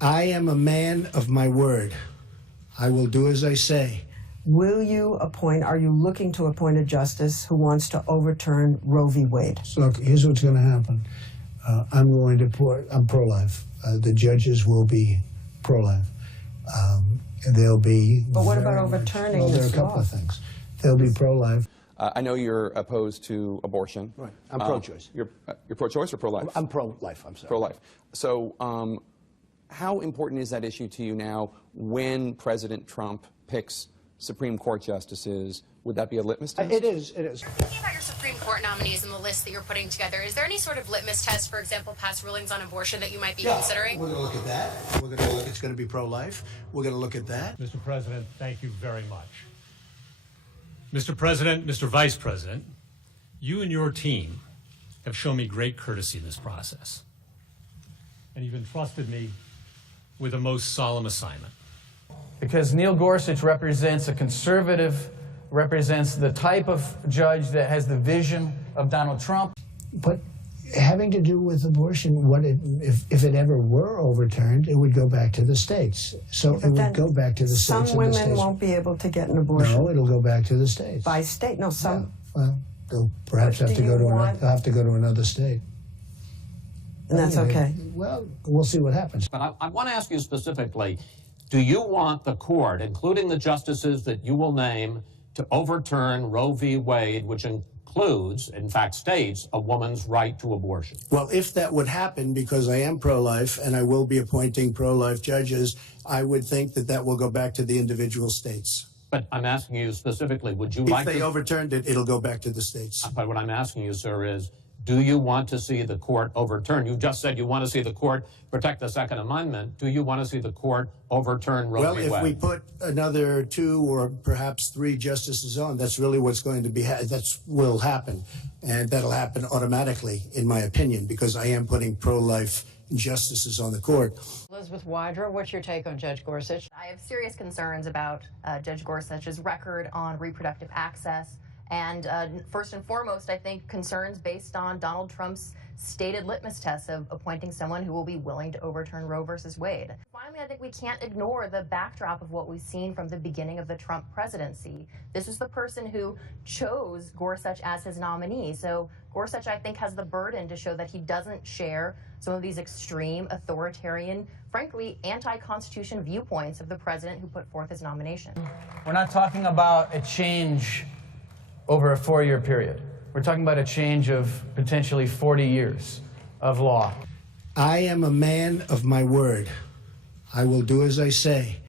I am a man of my word. I will do as I say. Will you appoint, are you looking to appoint a justice who wants to overturn Roe v. Wade? So look, here's what's going to happen. I'm pro-life. The judges will be pro-life. They'll be... But what about overturning Well, there are a this couple law? of things. They'll be pro-life. I know you're opposed to abortion. Right. I'm pro-choice. You're pro-choice or pro-life? I'm pro-life, I'm sorry. Pro-life. So how important is that issue to you now when President Trump picks Supreme Court justices? Would that be a litmus test? It is. Thinking about your Supreme Court nominees and the list that you're putting together, is there any sort of litmus test, for example, past rulings on abortion that you might be considering? We're going to look at that. We're going to look. It's going to be pro-life. We're going to look at that. Mr. President, thank you very much. Mr. President, Mr. Vice President, you and your team have shown me great courtesy in this process, and you've entrusted me with a most solemn assignment. Because Neil Gorsuch represents a conservative, represents the type of judge that has the vision of Donald Trump. But having to do with abortion, if it ever were overturned, it would go back to the states. So it would go back to the states. Some women won't be able to get an abortion. No, it'll go back to the states. By state? No, some... Yeah. Well, they'll perhaps have to go to they'll have to go to another state. And that's okay. Well, we'll see what happens. But I want to ask you specifically, do you want the court, including the justices that you will name, to overturn Roe v. Wade, which includes, in fact, states a woman's right to abortion? Well, if that would happen, because I am pro-life and I will be appointing pro-life judges, I would think that that will go back to the individual states. But I'm asking you specifically, would you like to... If they overturned it, it'll go back to the states. But what I'm asking you, sir, is do you want to see the court overturn? You just said you want to see the court protect the Second Amendment. Do you want to see the court overturn Roe v. Wade? Well, if we put another 2 or perhaps 3 justices on, that's really what's going to be, that will happen. And that'll happen automatically, in my opinion, because I am putting pro-life justices on the court. Elizabeth Wydra, what's your take on Judge Gorsuch? I have serious concerns about Judge Gorsuch's record on reproductive access. And first and foremost, I think concerns based on Donald Trump's stated litmus test of appointing someone who will be willing to overturn Roe versus Wade. Finally, I think we can't ignore the backdrop of what we've seen from the beginning of the Trump presidency. This is the person who chose Gorsuch as his nominee. So Gorsuch, I think, has the burden to show that he doesn't share some of these extreme, authoritarian, frankly, anti-Constitution viewpoints of the president who put forth his nomination. We're not talking about a change over a 4-year period. We're talking about a change of potentially 40 years of law. I am a man of my word. I will do as I say.